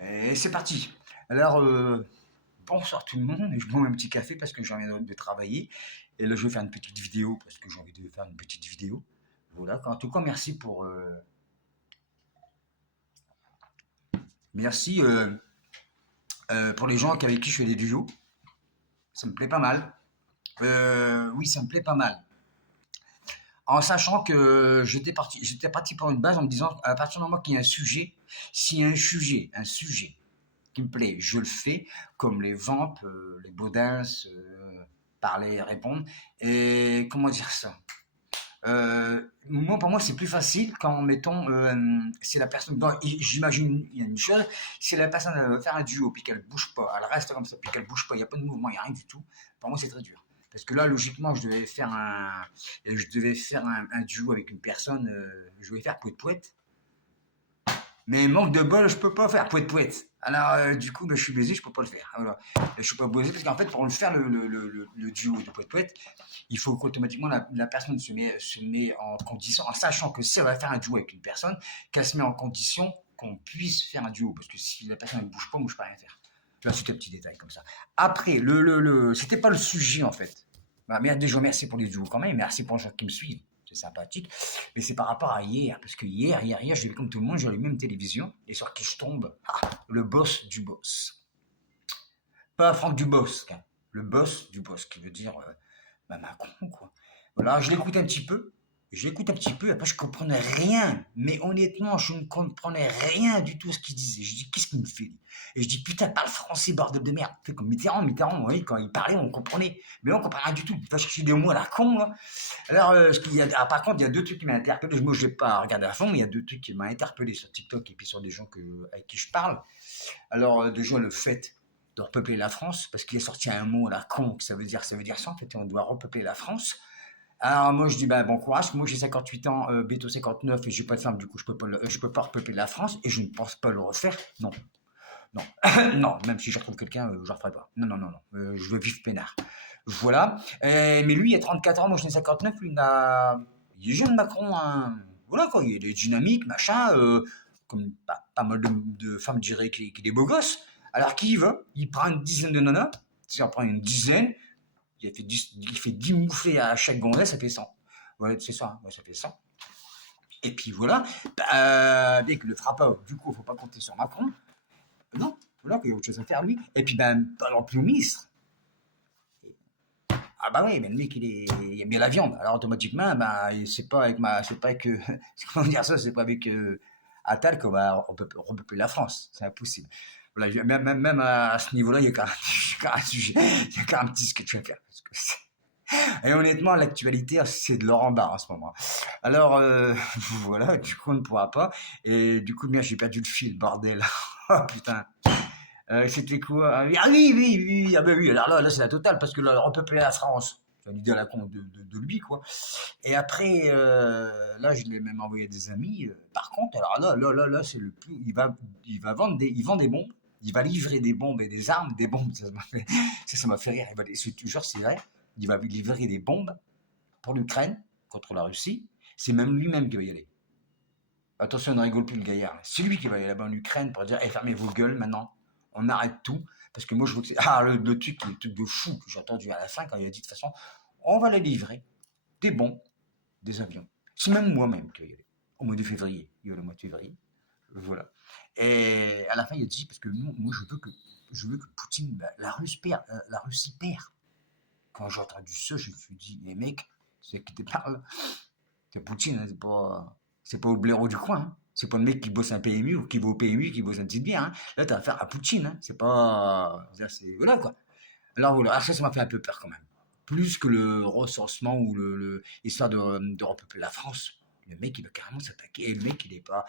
Et c'est parti. Alors, bonsoir tout le monde. Je bois un petit café parce que j'ai envie de travailler. Et là, je vais faire une petite vidéo parce que j'ai envie de faire une petite vidéo. Voilà. En tout cas, merci pour les gens avec qui je fais des duos. Ça me plaît pas mal. Oui, ça me plaît pas mal. En sachant que j'étais parti pour une base en me disant à partir du moment qu'il y a un sujet, s'il y a un sujet qui me plaît, je le fais, comme les vampes, les baudins, parler, répondre. Et comment dire ça? Pour moi, c'est plus facile quand, mettons, c'est la personne. J'imagine, il y a une chose, si la personne veut faire un duo, puis qu'elle bouge pas, elle reste comme ça, puis qu'elle bouge pas, il n'y a pas de mouvement, il n'y a rien du tout, pour moi, c'est très dur. Parce que là, logiquement, je devais faire un duo avec une personne, je vais faire poète-poète, mais manque de bol, je peux pas faire poète-poète. Alors, du coup, je suis baisé, je peux pas le faire. Voilà. Je suis pas baisé parce qu'en fait, pour le faire, le duo de poète-poète, il faut qu'automatiquement la personne se met en condition, en sachant que si elle va faire un duo avec une personne, qu'elle se met en condition qu'on puisse faire un duo. Parce que si la personne ne bouge pas, moi, je peux rien faire. Tu vois, c'est un petit détail comme ça. Après, c'était pas le sujet, en fait. Bah, merde, déjà, merci pour les duos quand même, merci pour les gens qui me suivent. C'est sympathique. Mais c'est par rapport à hier, parce que hier, j'ai vu comme tout le monde, j'ai allumé une télévision, et sur qui je tombe? Le boss du boss. Pas Franck Dubosc, hein. Le boss du boss, qui veut dire Macron, quoi. Voilà, je l'écoute un petit peu, après je comprenais rien, mais honnêtement, je ne comprenais rien du tout à ce qu'il disait. Je dis, qu'est-ce qu'il me fait? Et je dis, putain, parle français, bordel de merde. Fait comme Mitterrand, oui, quand il parlait, on comprenait. Mais là, on comprenait rien du tout. Il va chercher des mots à la con, là. Alors, par contre, il y a deux trucs qui m'ont interpellé. Moi, je n'ai pas regardé à fond, mais il y a deux trucs qui m'ont interpellé sur TikTok et puis sur des gens avec qui je parle. Alors, déjà, le fait de repeupler la France, parce qu'il est sorti un mot à la con, que ça veut dire ça, en fait, on doit repeupler la France. Alors, moi, je dis, bah, bon courage. Moi, j'ai 58 ans, bientôt 59, et j'ai pas de femme, du coup, je peux pas repeupler la France, et je ne pense pas le refaire. Non, non, non, même si je retrouve quelqu'un, je ne referai pas. Non, non, non, non, je veux vivre peinard. Voilà. Mais lui, il a 34 ans, moi, j'en ai 59, lui, il est jeune, Macron, hein. Voilà, quoi, il est dynamique, machin, comme pas mal de femmes diraient qu'il est beau gosse. Alors, qui y va? Il prend une dizaine de nanas, s'il en prend une dizaine, il fait 10 mouflées à chaque gonzesse, ça fait 100. Voilà, c'est ça, hein, ouais, ça fait 100. Et puis voilà, bien qu'il ne le fera pas, du coup, il ne faut pas compter sur Macron. Non, voilà, qu'il y a autre chose à faire, lui. Et puis, pas non plus au ministre. Ah bah oui, mais le mec, il aime bien la viande. Alors, automatiquement, c'est pas avec, comment dire ça, c'est pas avec Attal qu'on va repeupler la France. C'est impossible. Voilà, même à ce niveau-là, il y a quand même, un sujet, il y a quand même un petit sketch à faire. Parce que et honnêtement, l'actualité, c'est de l'or en bas en ce moment. Alors, voilà, du coup, on ne pourra pas. Et du coup, bien, j'ai perdu le fil, bordel. Oh putain. C'était quoi? Ah oui, oui, oui, oui, ah bah oui, alors là c'est la totale, parce que là, repeupler la France, c'est une idée à la con de lui, quoi. Et après, là, je l'ai même envoyé à des amis. Par contre, alors là, c'est le plus. Il vend des bombes, il va livrer des bombes et des armes, des bombes, ça m'a fait rire. C'est toujours, c'est vrai, il va livrer des bombes pour l'Ukraine, contre la Russie. C'est même lui-même qui va y aller. Attention, ne rigole plus le gaillard. C'est lui qui va aller là-bas en Ukraine pour dire, fermez vos gueules maintenant. On arrête tout. Parce que moi, je veux que le truc de fou que j'ai entendu à la fin quand il a dit de toute façon, on va les livrer des bons, des avions. C'est même moi-même qui vais y aller. Au mois de février. Il y a le mois de février. Voilà. Et à la fin, il a dit, parce que moi, je veux que Poutine, la Russie perd. Quand j'ai entendu ça, je me suis dit, mais mec, c'est qui te parle? C'est Poutine, hein, c'est pas au blaireau du coin, hein. C'est pas le mec qui bosse un PMU ou qui va au PMU qui bosse un petit bien, hein. Là, t'as affaire à Poutine, hein. C'est pas. Voilà quoi. Alors voilà, ça m'a fait un peu peur quand même. Plus que le recensement ou l'histoire de repeupler la France. Le mec, il va carrément s'attaquer. Et le mec, il est pas.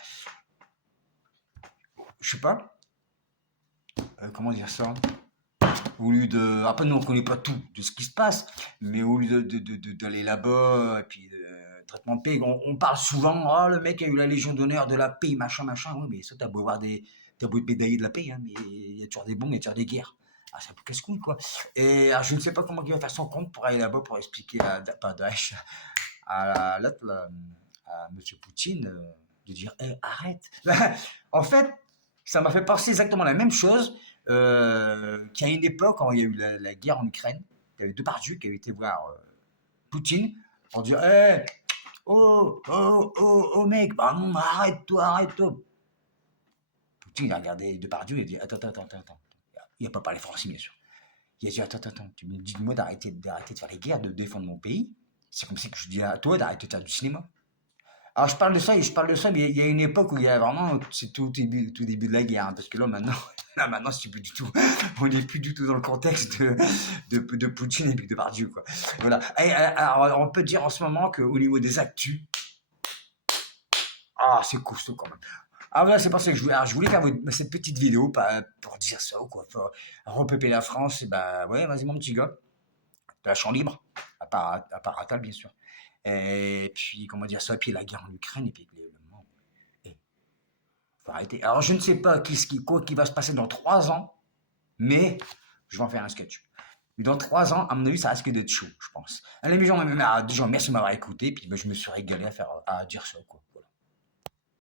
Je sais pas, comment dire ça? Au lieu de. Après, nous, on connaît pas tout de ce qui se passe, mais au lieu d'aller là-bas, et puis traitement de paix, on parle souvent, oh, le mec a eu la Légion d'honneur de la paix, machin, machin. Oui, mais ça, t'as beau être médaillé de la paix, hein, mais il y a toujours des bons, il y a toujours des guerres. Ah, c'est un peu casse-couille, quoi. Et alors, je ne sais pas comment il va faire son compte pour aller là-bas pour expliquer pas Daesh, à l'autre, là, à M. Poutine, de dire, arrête. En fait, Ça m'a fait penser exactement la même chose qu'à une époque, quand il y a eu la guerre en Ukraine, il y avait Depardieu qui avait été voir Poutine pour dire hey, oh, mec, bah, non, arrête-toi. Poutine, il a regardé Depardieu et il a dit attends. Il n'a pas parlé français, bien sûr. Il a dit attends, tu me dis de moi d'arrêter de faire les guerres, de défendre mon pays. C'est comme ça que je dis à toi d'arrêter de faire du cinéma. Alors je parle de ça, mais il y a une époque où il y a vraiment, c'est tout début de la guerre, hein, parce que là maintenant, là maintenant c'est plus du tout, on n'est plus du tout dans le contexte de Poutine et puis de Depardieu, quoi. Voilà. Et, alors, on peut dire en ce moment qu'au niveau des actus, c'est costaud quand même. Ah voilà, c'est pour ça que je voulais faire cette petite vidéo pour dire ça, quoi, pour repeupler la France, et bah ouais, vas-y mon petit gars, t'as la champ libre, à part Attal bien sûr. Et puis, comment dire ça, et puis la guerre en Ukraine, et puis le monde. Et faut arrêter. Alors, je ne sais pas quoi qui va se passer dans 3 ans, mais je vais en faire un sketch. Mais dans 3 ans, à mon avis, ça risque d'être chaud, je pense. Allez, les gens, merci de m'avoir écouté, puis je me suis régalé à dire ça, quoi.